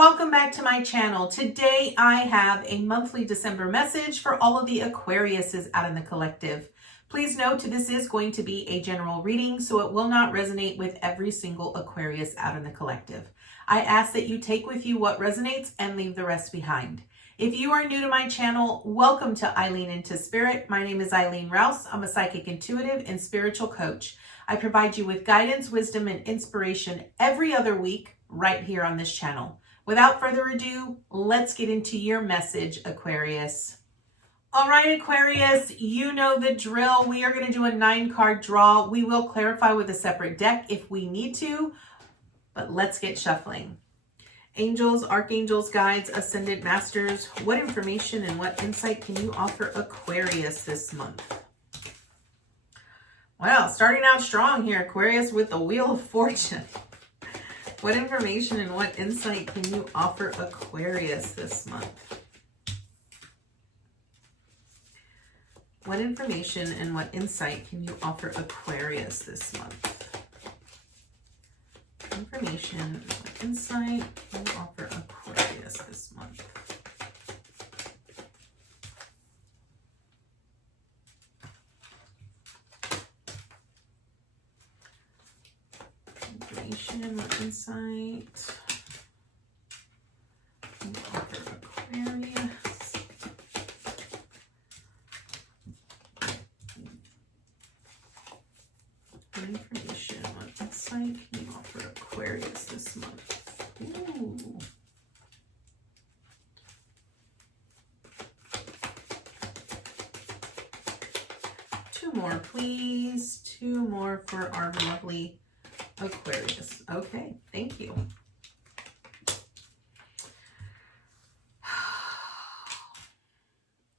Welcome back to my channel. Today I have a monthly December message for all of the Aquariuses out in the collective. Please note this is going to be a general reading, so it will not resonate with every single Aquarius out in the collective. I ask that you take with you what resonates and leave the rest behind. If you are new to my channel, welcome to Eileen Into Spirit. My name is Eileen Rouse. I'm a psychic intuitive and spiritual coach. I provide you with guidance, wisdom, and inspiration every other week right here on this channel. Without further ado, let's get into your message, Aquarius. All right, Aquarius, you know the drill. We are going to do a 9-card draw. We will clarify with a separate deck if we need to, but let's get shuffling. Angels, archangels, guides, ascendant masters, what information and what insight can you offer Aquarius this month? Well, starting out strong here, Aquarius, with the Wheel of Fortune. What information and what insight can you offer Aquarius this month? What information and what insight can you offer Aquarius this month? Information and what insight can you offer Aquarius this month? Information and what insight can you offer Aquarius? What information and what insight can you offer Aquarius this month? Ooh. Two more, please. Two more for our lovely Aquarius. Okay, thank you.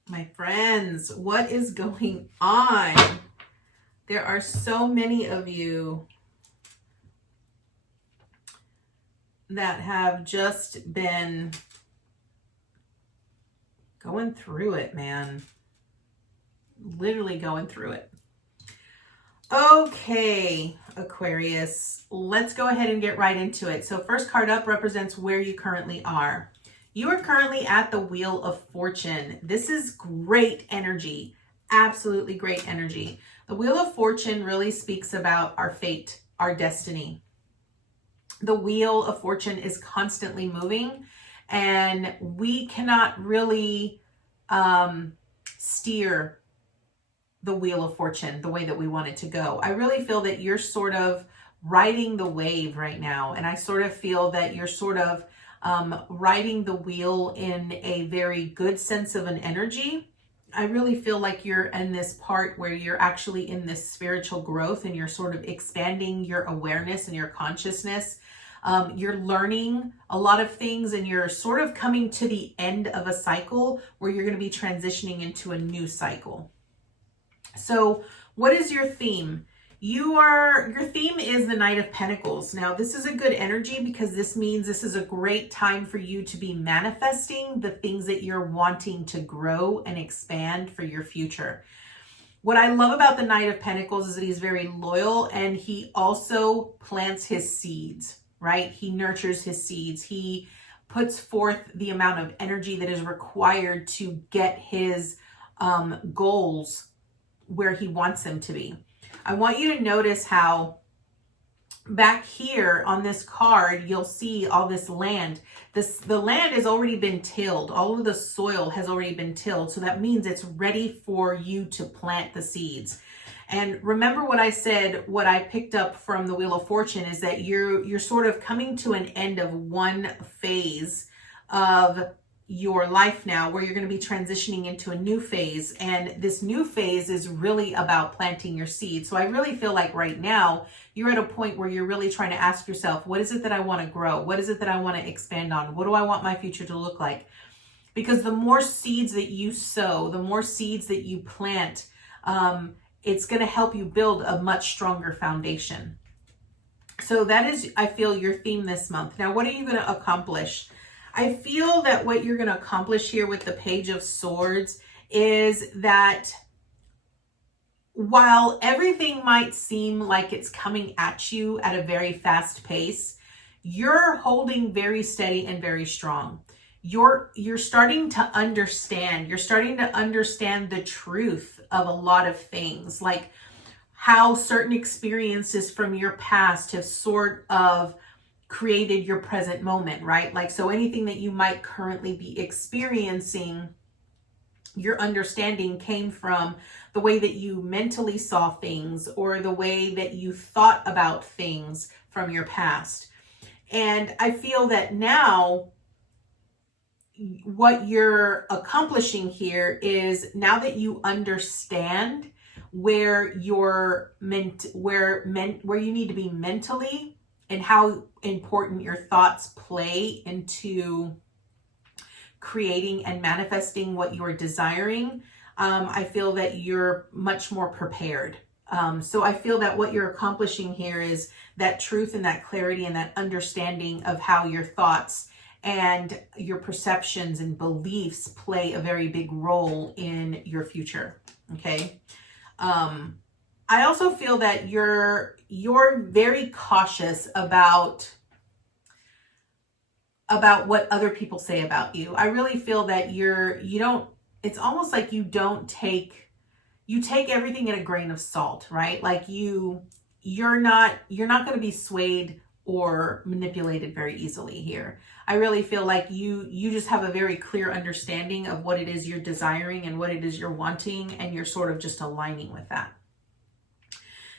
My friends, what is going on? There are so many of you that have just been going through it, man. Literally going through it. Okay, Aquarius, let's go ahead and get right into it. So first card up represents where you currently are. You are currently at the Wheel of Fortune. This is great energy, absolutely great energy. The Wheel of Fortune really speaks about our fate, our destiny. The Wheel of Fortune is constantly moving, and we cannot really steer the Wheel of Fortune the way that we want it to go. I really feel that you're sort of riding the wave right now, and I sort of feel that you're sort of riding the wheel in a very good sense of an energy. I really feel like you're in this part where you're actually in this spiritual growth, and you're sort of expanding your awareness and your consciousness. You're learning a lot of things, and you're sort of coming to the end of a cycle where you're going to be transitioning into a new cycle. So what is your theme? Your theme is the Knight of Pentacles. Now, this is a good energy because this means this is a great time for you to be manifesting the things that you're wanting to grow and expand for your future. What I love about the Knight of Pentacles is that he's very loyal, and he also plants his seeds, right? He nurtures his seeds. He puts forth the amount of energy that is required to get his goals where he wants them to be. I want you to notice how back here on this card, you'll see all this land. The land has already been tilled. All of the soil has already been tilled. So that means it's ready for you to plant the seeds. And remember what I said, what I picked up from the Wheel of Fortune is that you're sort of coming to an end of one phase of your life now, where you're going to be transitioning into a new phase, and this new phase is really about planting your seed. So I really feel like right now you're at a point where you're really trying to ask yourself, what is it that I want to grow? What is it that I want to expand on? What do I want my future to look like? Because the more seeds that you sow, the more seeds that you plant, it's going to help you build a much stronger foundation. So that is, I feel, your theme this month. Now, what are you going to accomplish? I feel that what you're going to accomplish here with the Page of Swords is that while everything might seem like it's coming at you at a very fast pace, you're holding very steady and very strong. You're starting to understand. You're starting to understand the truth of a lot of things, like how certain experiences from your past have sort of created your present moment, right? Like, so anything that you might currently be experiencing, your understanding came from the way that you mentally saw things or the way that you thought about things from your past. And I feel that now what you're accomplishing here is, now that you understand where you're where you need to be mentally and how important your thoughts play into creating and manifesting what you're desiring, I feel that you're much more prepared. So I feel that what you're accomplishing here is that truth and that clarity and that understanding of how your thoughts and your perceptions and beliefs play a very big role in your future. Okay. I also feel that you're very cautious about what other people say about you. I really feel that it's almost like you take everything in a grain of salt, right? Like you're not going to be swayed or manipulated very easily here. I really feel like you just have a very clear understanding of what it is you're desiring and what it is you're wanting, and you're sort of just aligning with that.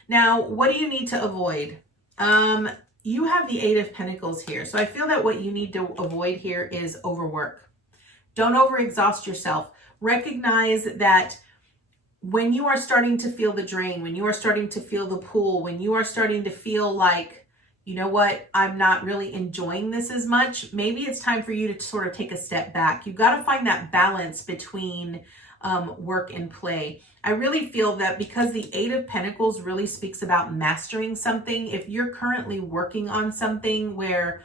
Now, what do you need to avoid? You have the Eight of Pentacles here. So I feel that what you need to avoid here is overwork. Don't overexhaust yourself. Recognize that when you are starting to feel the drain, when you are starting to feel the pull, when you are starting to feel like, you know what, I'm not really enjoying this as much, maybe it's time for you to sort of take a step back. You've got to find that balance between work and play. I really feel that because the Eight of Pentacles really speaks about mastering something, if you're currently working on something where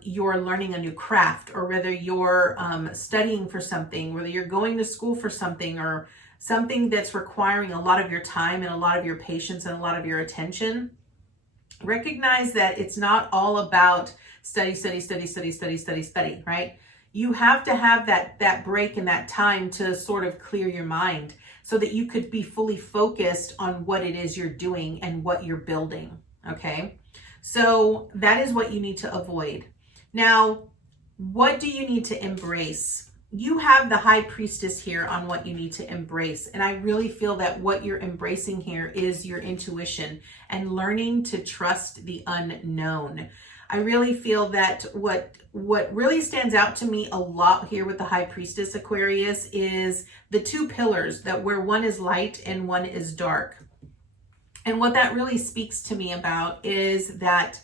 you're learning a new craft, or whether you're studying for something, whether you're going to school for something, or something that's requiring a lot of your time and a lot of your patience and a lot of your attention, recognize that it's not all about study, right? You have to have that break and that time to sort of clear your mind so that you could be fully focused on what it is you're doing and what you're building, okay? So that is what you need to avoid. Now, what do you need to embrace? You have the High Priestess here on what you need to embrace. And I really feel that what you're embracing here is your intuition and learning to trust the unknown. I really feel that what really stands out to me a lot here with the High Priestess, Aquarius, is the two pillars, that where one is light and one is dark. And what that really speaks to me about is that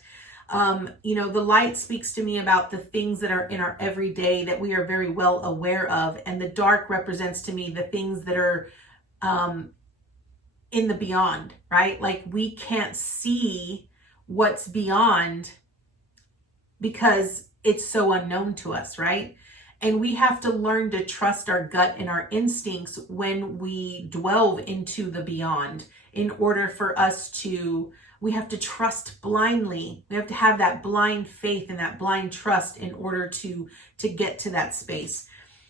the light speaks to me about the things that are in our everyday that we are very well aware of. And the dark represents to me the things that are in the beyond, right? Like we can't see what's beyond because it's so unknown to us, right? And we have to learn to trust our gut and our instincts when we delve into the beyond, in order for us to, we have to trust blindly. We have to have that blind faith and that blind trust in order to get to that space.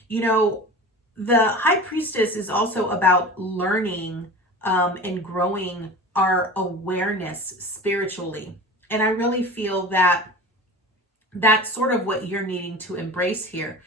You know, the High Priestess is also about learning and growing our awareness spiritually. And I really feel that that's sort of what you're needing to embrace here.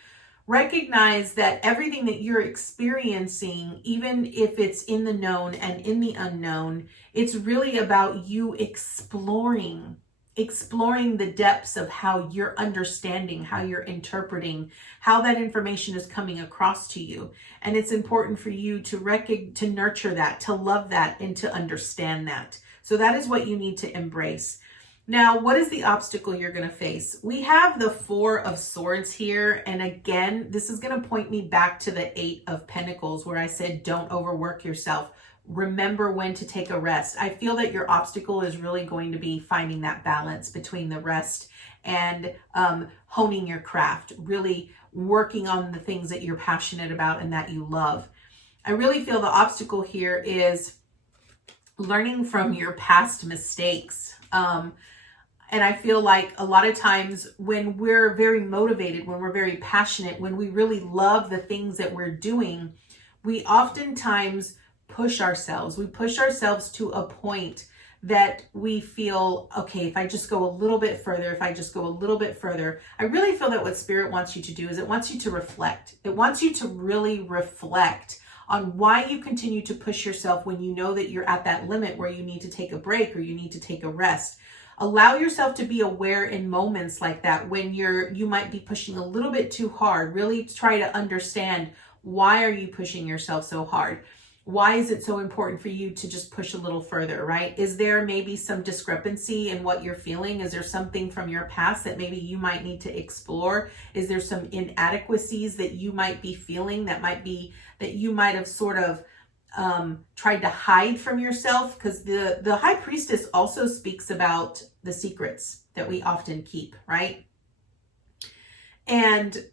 Recognize that everything that you're experiencing, even if it's in the known and in the unknown, it's really about you exploring the depths of how you're understanding, how you're interpreting, how that information is coming across to you. And it's important for you to nurture that, to love that, and to understand that. So that is what you need to embrace. Now, what is the obstacle you're going to face? We have the Four of Swords here. And again, this is going to point me back to the Eight of Pentacles, where I said, don't overwork yourself. Remember when to take a rest. I feel that your obstacle is really going to be finding that balance between the rest and honing your craft, really working on the things that you're passionate about and that you love. I really feel the obstacle here is learning from your past mistakes. And I feel like a lot of times when we're very motivated, when we're very passionate, when we really love the things that we're doing, we oftentimes push ourselves. We push ourselves to a point that we feel, okay, if I just go a little bit further, if I just go a little bit further. I really feel that what Spirit wants you to do is it wants you to reflect. It wants you to really reflect on why you continue to push yourself when you know that you're at that limit where you need to take a break or you need to take a rest. Allow yourself to be aware in moments like that when you might be pushing a little bit too hard. Really try to understand, why are you pushing yourself so hard? Why is it so important for you to just push a little further, right? Is there maybe some discrepancy in what you're feeling? Is there something from your past that maybe you might need to explore? Is there some inadequacies that you might be feeling that you might have sort of tried to hide from yourself? Because the High Priestess also speaks about the secrets that we often keep, right? And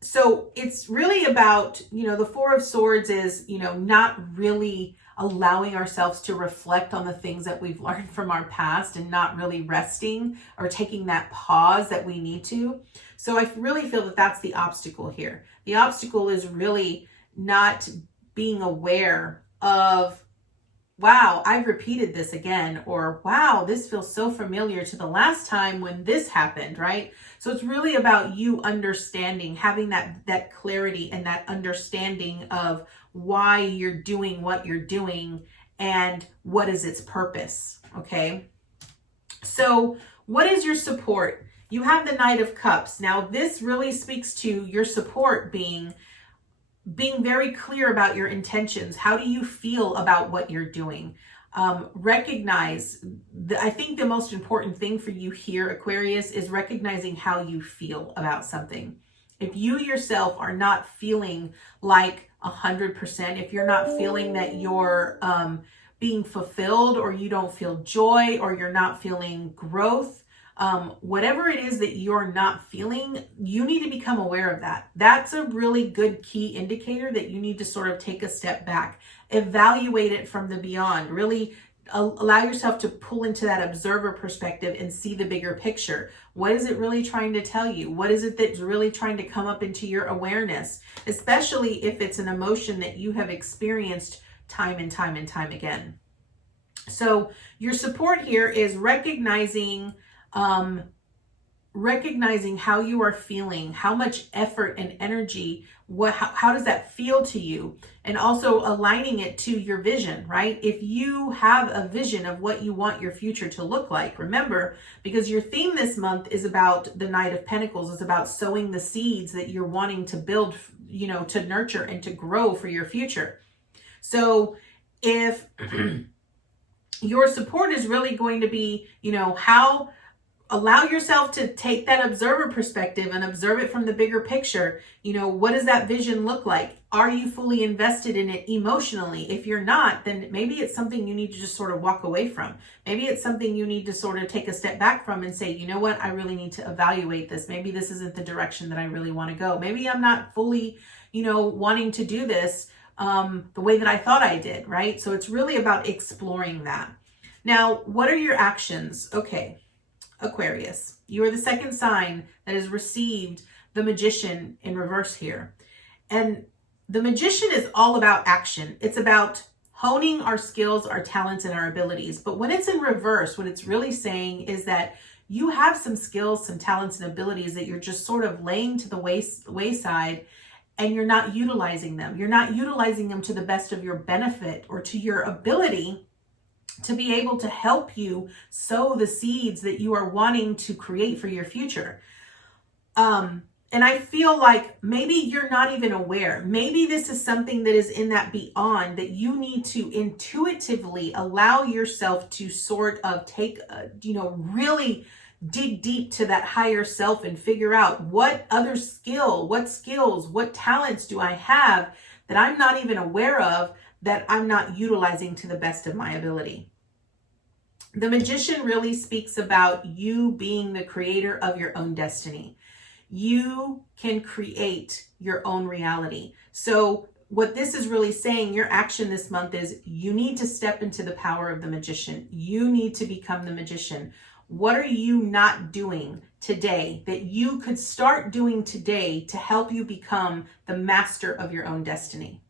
so it's really about, the Four of Swords is, not really allowing ourselves to reflect on the things that we've learned from our past and not really resting or taking that pause that we need to. So I really feel that that's the obstacle here. The obstacle is really not being aware of, wow, I've repeated this again, or wow, this feels so familiar to the last time when this happened, right? So it's really about you understanding, having that clarity and that understanding of why you're doing what you're doing and what is its purpose, okay? So what is your support? You have the Knight of Cups. Now this really speaks to your support being very clear about your intentions. How do you feel about what you're doing? Recognize, I think the most important thing for you here, Aquarius, is recognizing how you feel about something. If you yourself are not feeling like 100%, if you're not feeling that you're being fulfilled, or you don't feel joy, or you're not feeling growth, whatever it is that you're not feeling, you need to become aware of that. That's a really good key indicator that you need to sort of take a step back, evaluate it from the beyond, really allow yourself to pull into that observer perspective and see the bigger picture. What is it really trying to tell you? What is it that's really trying to come up into your awareness, especially if it's an emotion that you have experienced time and time and time again. So your support here is recognizing how you are feeling, how much effort and energy, how does that feel to you? And also aligning it to your vision, right? If you have a vision of what you want your future to look like, remember, because your theme this month is about the Knight of Pentacles, is about sowing the seeds that you're wanting to build, to nurture and to grow for your future. So if your support is really going to be, allow yourself to take that observer perspective and observe it from the bigger picture. What does that vision look like? Are you fully invested in it emotionally? If you're not, then maybe it's something you need to just sort of walk away from. Maybe it's something you need to sort of take a step back from and say, you know what, I really need to evaluate this. Maybe this isn't the direction that I really want to go. Maybe I'm not fully, wanting to do this the way that I thought I did, right? So it's really about exploring that. Now, what are your actions? Okay. Aquarius, you are the second sign that has received the Magician in reverse here. And the Magician is all about action. It's about honing our skills, our talents, and our abilities. But when it's in reverse, what it's really saying is that you have some skills, some talents, and abilities that you're just sort of laying to the wayside, and you're not utilizing them. You're not utilizing them to the best of your benefit or to your ability to be able to help you sow the seeds that you are wanting to create for your future. And I feel like maybe you're not even aware. Maybe this is something that is in that beyond that you need to intuitively allow yourself to sort of take, really dig deep to that higher self and figure out what skills, what talents do I have that I'm not even aware of, that I'm not utilizing to the best of my ability. The Magician really speaks about you being the creator of your own destiny. You can create your own reality. So what this is really saying, your action this month is you need to step into the power of the Magician. You need to become the Magician. What are you not doing today that you could start doing today to help you become the master of your own destiny?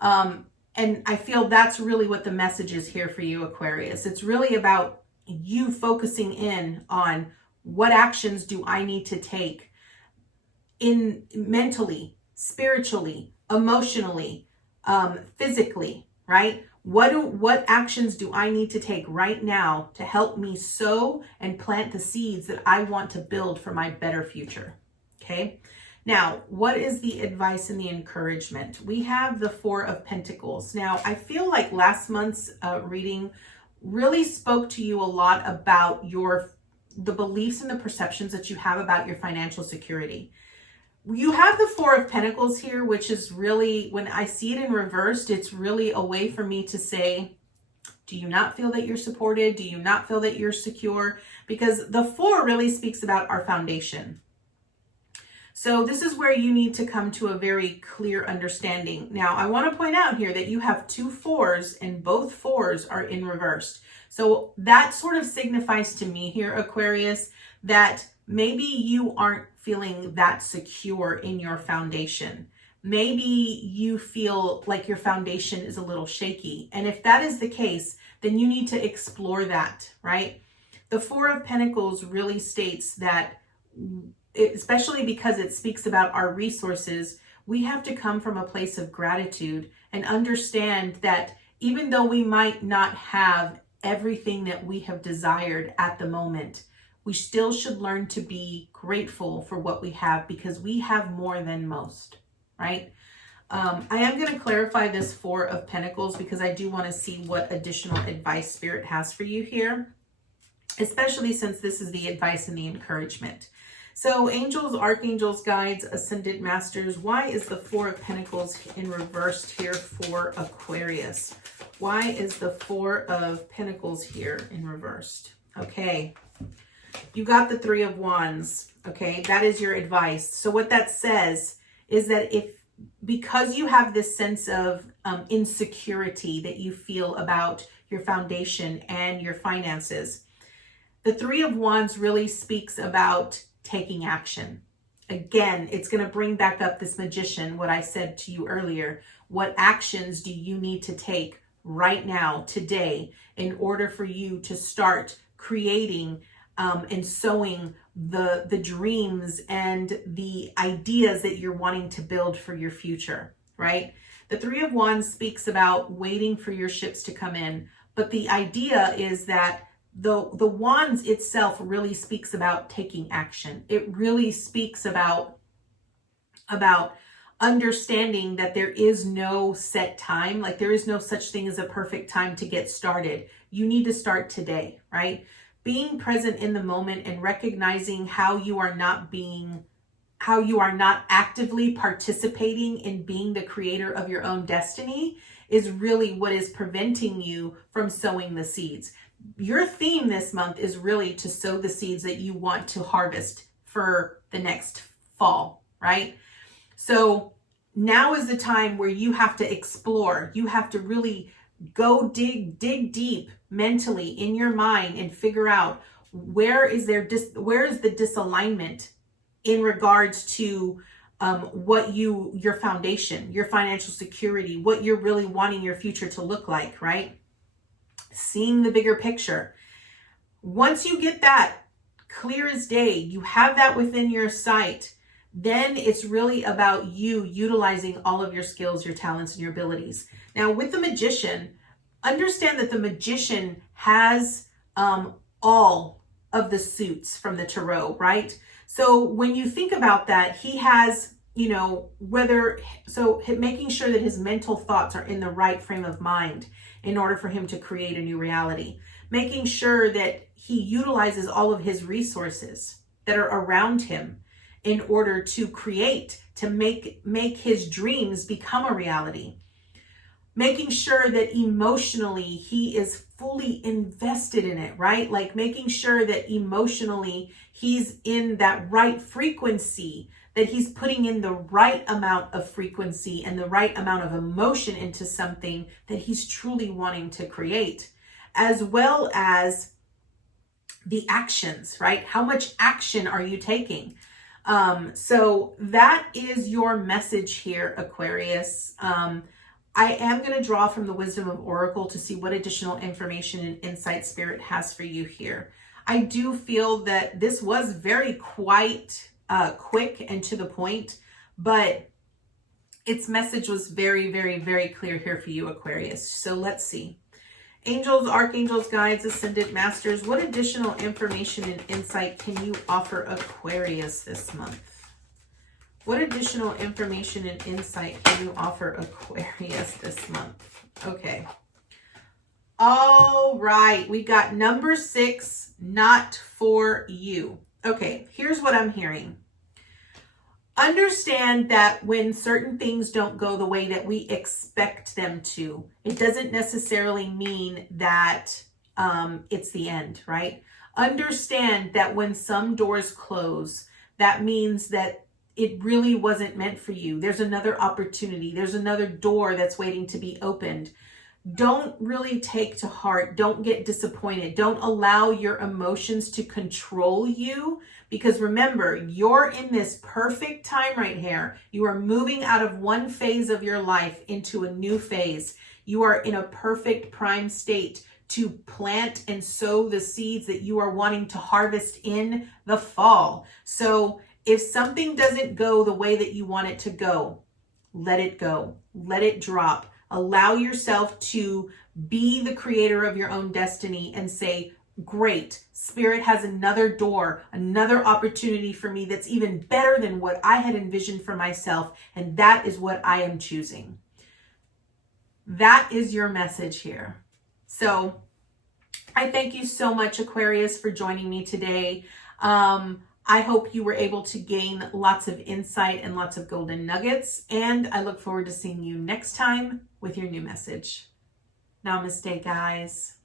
And I feel that's really what the message is here for you, Aquarius. It's really about you focusing in on what actions do I need to take in mentally, spiritually, emotionally, physically, right? What actions do I need to take right now to help me sow and plant the seeds that I want to build for my better future? Okay. Now, what is the advice and the encouragement? We have the Four of Pentacles. Now, I feel like last month's reading really spoke to you a lot about the beliefs and the perceptions that you have about your financial security. You have the Four of Pentacles here, which is really, when I see it in reversed, it's really a way for me to say, do you not feel that you're supported? Do you not feel that you're secure? Because the Four really speaks about our foundation. So this is where you need to come to a very clear understanding. Now, I want to point out here that you have two fours and both fours are in reversed. So that sort of signifies to me here, Aquarius, that maybe you aren't feeling that secure in your foundation. Maybe you feel like your foundation is a little shaky. And if that is the case, then you need to explore that, right? The Four of Pentacles really states that, especially because it speaks about our resources, we have to come from a place of gratitude and understand that even though we might not have everything that we have desired at the moment, we still should learn to be grateful for what we have because we have more than most, right? I am going to clarify this Four of Pentacles because I do want to see what additional advice Spirit has for you here, especially since this is the advice and the encouragement. So angels, archangels, guides, ascended masters, why is the Four of Pentacles in reversed here for Aquarius? Why is the Four of Pentacles here in reversed? Okay, you got the Three of Wands. Okay, that is your advice. So what that says is that because you have this sense of insecurity that you feel about your foundation and your finances, the Three of Wands really speaks about taking action. Again, it's going to bring back up this magician, what I said to you earlier. What actions do you need to take right now, today, in order for you to start creating and sowing the dreams and the ideas that you're wanting to build for your future, right? The Three of Wands speaks about waiting for your ships to come in. But the idea is that the wands itself really speaks about taking action. It really speaks about understanding that there is no set time. Like there is no such thing as a perfect time to get started. You need to start today, right? Being present in the moment and recognizing how you are not actively participating in being the creator of your own destiny is really what is preventing you from sowing the seeds. Your theme this month is really to sow the seeds that you want to harvest for the next fall, right? So now is the time where you have to explore. You have to really go dig deep mentally in your mind and figure out where is the disalignment in regards to what your foundation, your financial security, what you're really wanting your future to look like, right? Seeing the bigger picture. Once you get that clear as day, you have that within your sight, then it's really about you utilizing all of your skills, your talents, and your abilities. Now, with the magician, understand that the magician has all of the suits from the tarot, right? So when you think about that, he has, making sure that his mental thoughts are in the right frame of mind in order for him to create a new reality. Making sure that he utilizes all of his resources that are around him in order to create, to make his dreams become a reality. Making sure that emotionally he is fully invested in it, right? Like making sure that emotionally he's in that right frequency, that he's putting in the right amount of frequency and the right amount of emotion into something that he's truly wanting to create, as well as the actions, right? How much action are you taking? So that is your message here, Aquarius. I am going to draw from the Wisdom of Oracle to see what additional information and insight Spirit has for you here. I do feel that this was very quite quick and to the point, but its message was very, very, very clear here for you, Aquarius. So let's see. Angels, archangels, guides, ascended masters, what additional information and insight can you offer Aquarius this month? What additional information and insight can you offer Aquarius this month? Okay. All right. We got number 6, not for you. Okay. Here's what I'm hearing. Understand that when certain things don't go the way that we expect them to, it doesn't necessarily mean that it's the end, right? Understand that when some doors close, that means that it really wasn't meant for you. There's another opportunity. There's another door that's waiting to be opened. Don't really take to heart. Don't get disappointed. Don't allow your emotions to control you, because remember, you're in this perfect time right here. You are moving out of one phase of your life into a new phase. You are in a perfect prime state to plant and sow the seeds that you are wanting to harvest in the fall. So if something doesn't go the way that you want it to go, let it go. Let it drop. Allow yourself to be the creator of your own destiny and say, great, Spirit has another door, another opportunity for me that's even better than what I had envisioned for myself. And that is what I am choosing. That is your message here. So I thank you so much, Aquarius, for joining me today. I hope you were able to gain lots of insight and lots of golden nuggets. And I look forward to seeing you next time with your new message. Namaste, guys.